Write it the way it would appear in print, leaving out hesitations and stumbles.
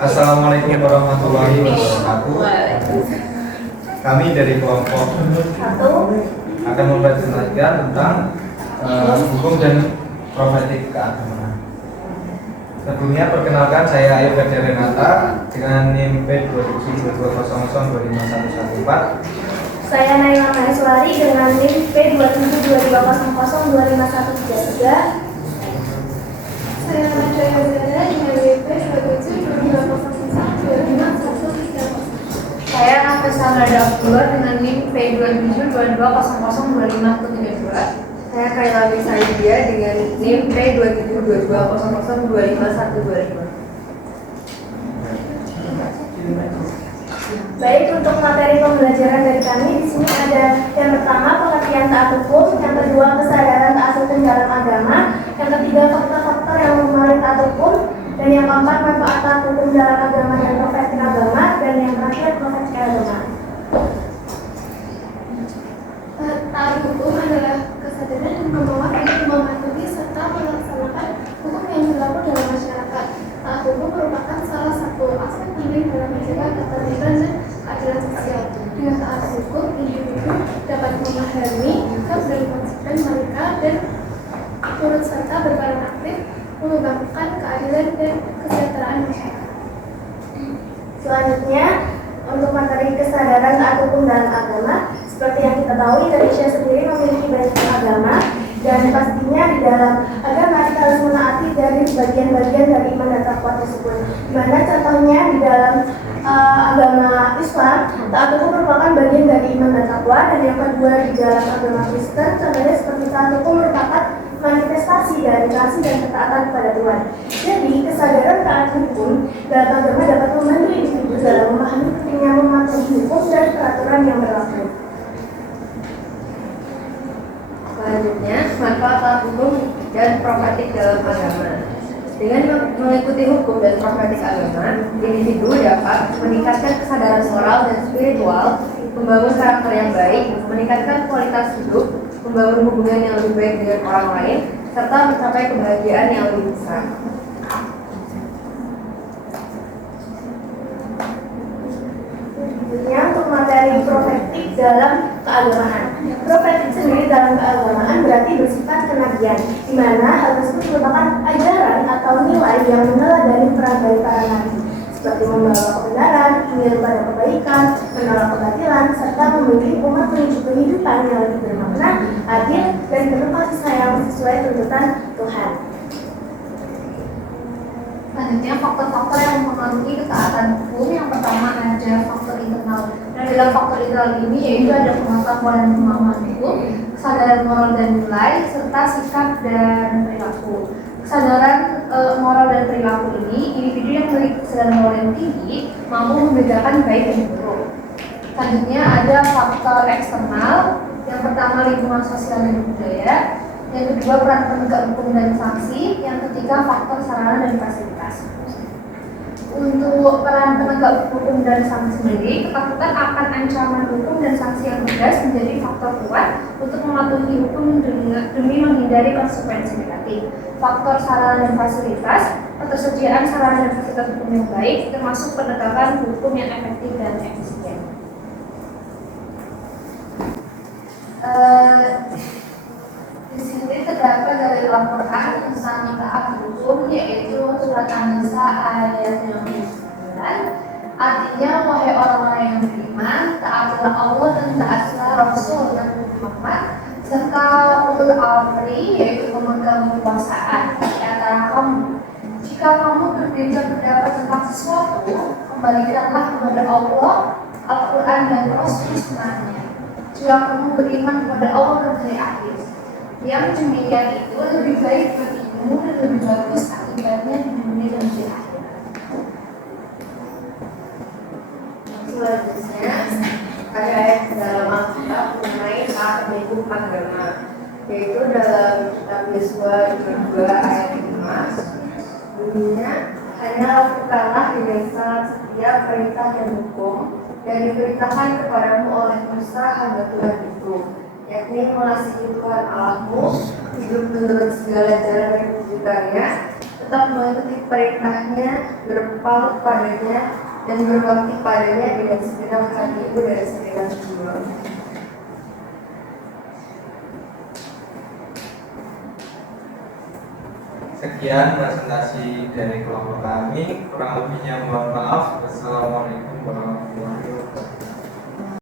Assalamualaikum warahmatullahi wabarakatuh. Kami dari kelompok 1 akan mempresentasikan tentang hukum dan profetik keagamaan. Sebelumnya perkenalkan, saya Ayu Ferdia Renata dengan NIM P2722002514. Saya Naila Maiswari dengan NIM P2722002513. Saya Najwa Zara dengan NIM P2722002513. Saya Nafisa Abdullah dengan NIM P2722002513. Saya Kaila Misaidia dengan NIM P2722002525. Baik, untuk materi pembelajaran dari kami di sini ada yang pertama pengertian taat hukum, yang kedua kesadaran taat hukum dalam agama, yang ketiga faktor-faktor yang mempengaruhi taat hukum, dan yang keempat manfaat taat hukum dalam agama dan profesi agama, dan yang terakhir profesi agama. Taat hukum adalah kesadaran dan kemauan untuk mematuhi serta melaksanakan hukum yang berlaku dalam masyarakat. Taat hukum merupakan salah satu aspek penting dalam menjaga ketertiban dan keadilan sosial. Dengan taat hukum, individu dapat memahami hak dan kewajiban mereka dan turut serta berperan aktif mengembangkan keadilan dan kesejahteraan masyarakat. Selanjutnya, untuk materi kesadaran taat hukum dalam agama, seperti yang kita tahu, Indonesia sendiri memiliki banyak agama, dan pastinya di dalam agama kita harus menaati dari bagian-bagian dari iman dan takwa tersebut. Dimana contohnya di dalam agama Islam, taat hukum merupakan bagian dari iman dan takwa, dan yang kedua di dalam agama Kristen, contohnya seperti taat hukum merupakan manifestasi dari kasih dan ketaatan kepada Tuhan. Jadi, kesadaran taat hukum dalam agama dapat membantu individu dalam memahami pentingnya mematuhi hukum dan peraturan yang berlaku. Selanjutnya, manfaat taat hukum dan profetik dalam agama. Dengan mengikuti hukum dan profetik agama, individu dapat meningkatkan kesadaran moral dan spiritual, membangun karakter yang baik, meningkatkan kualitas hidup, membangun hubungan yang lebih baik dengan orang lain, serta mencapai kebahagiaan yang lebih besar. Selanjutnya, untuk materi profetik dalam keagamaan. Profetik sendiri dalam keagamaan berarti bersifat kenabian, di mana hal tersebut merupakan ajaran atau nilai yang meneladani peran dari para nabi, seperti membawa kebenaran, menyeru pada kebaikan, menolak kebatilan, serta membimbing umat menuju kehidupan yang lebih bermakna, adil, dan penuh kasih sayang sesuai tuntutan Tuhan. Selanjutnya, faktor-faktor yang mempengaruhi ketaatan hukum. Yang pertama ada faktor internal. Dan dalam faktor internal ini yaitu ada pengetahuan dan pemahaman hukum, kesadaran moral dan nilai, serta sikap dan perilaku. Kesadaran moral dan perilaku ini, individu yang memiliki kesadaran moral yang tinggi mampu membedakan baik dan buruk. Selanjutnya ada faktor eksternal. Yang pertama lingkungan sosial dan budaya. Yang kedua peran penegak hukum dan sanksi. Yang ketiga faktor sarana dan fasilitas. Untuk peran penegak hukum dan sanksi sendiri, ketakutan akan ancaman hukum dan sanksi yang tegas menjadi faktor kuat untuk mematuhi hukum demi menghindari konsekuensi negatif. Faktor sarana dan fasilitas, ketersediaan sarana dan fasilitas hukum yang baik, termasuk penegakan hukum yang efektif dan efisien. Di sini terdapat dari Al-Quran tentang taat hukum, yaitu surat An-Nisa ayat 59. Artinya, wahai orang-orang yang beriman, taatilah Allah dan taatilah Rasul dan Muhammad serta ulul amri, yaitu pemegang kekuasaan di antara kamu. Jika kamu berbeda pendapat tentang sesuatu, kembalikanlah kepada Allah, Al-Quran dan Rasul sunnahnya. Jika kamu beriman kepada Allah dan hari akhir, yang demikian itu lebih baik bagimu dan lebih bagus akibatnya di dunia dan di akhirat. Selanjutnya, ada ayat dalam Alkitab mengenai taat hukum agama, yaitu dalam kitab Yesua 2 ayat 5. Bunyinya, hanya lakukanlah dengan sangat setiap perintah dan hukum yang diperintahkan kepadamu oleh Musa hamba Tuhan itu, yakni mengasihi Tuhan Allahmu, hidup menurut segala jalan dan tuntunannya, tetap mengikuti perintahnya, berpaut padanya, dan berbakti padanya dengan segenap hatiku dan segenap jiwa. Sekian presentasi dari kelompok kami. Kurang lebihnya mohon maaf. Wassalamualaikum warahmatullahi wabarakatuh.